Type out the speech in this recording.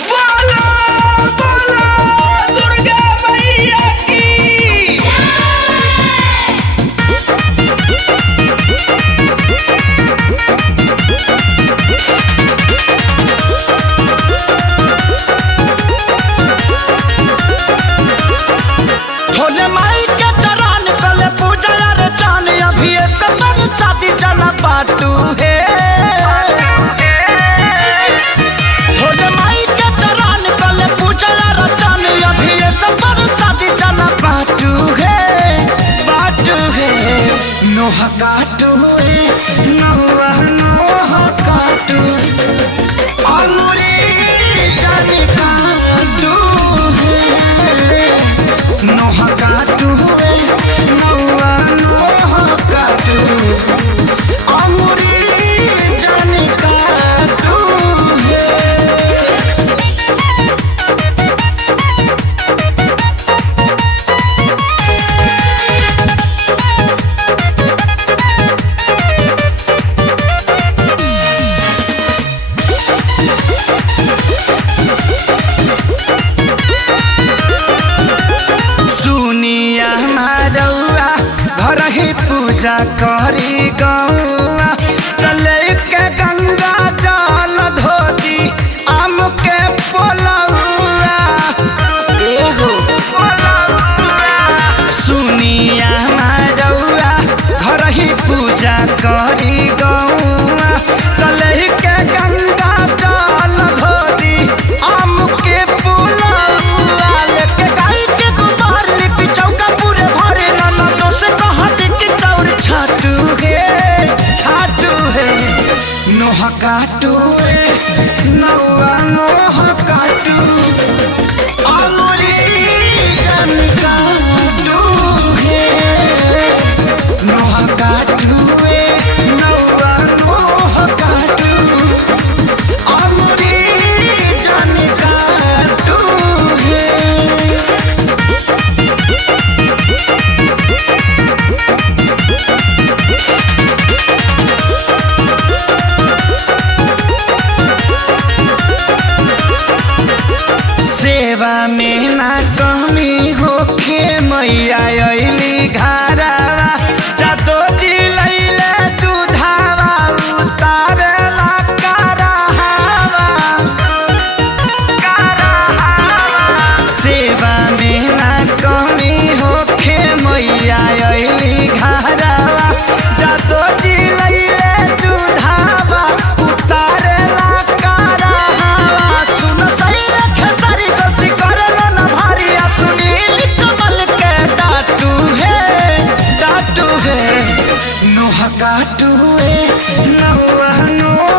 बोलो बोलो दुर्गा मैया की। भोले माई के चरण कले पूजा रे चान अभी समर शादी चला पाटू है। भोले माई के चरण कले पूजा रे चान अभी समर शादी चला पाटू है नोह काटू नोह काटू अंगूरी जाने काटू नोह काटू नोह काटू अंगूरी जाने काटू सुनिया मारौआ घर ही पूजा करी गौआ तले के गंगा जल धोती आम के पोलौआ एहो सुनिया मारौआ घर ही पूजा करी गौआ तले के गंगा जल धोती आम के पोलौआ लेके गाय के गोबर लिपि चौका पूरे भरे नाना तो से कहत कि चौर छाटू है नोह काटू नोह काटू अंगूरी जन काटू है नोह काटू नोह काटू अंगूरी जन काटू है। सेवा में ना कमी होखे मैया अइली घरवा जादो जी लैले दूधावा उतारला कराहवा सेवा में ना कमी होखे मैया अइली घरवा जादो जी लैले दूधावा उतारला कराहवा सुन सही रखे सारी गलती करलो ना भारी आ सुनील कमल के डाटू है नोह काटू नोह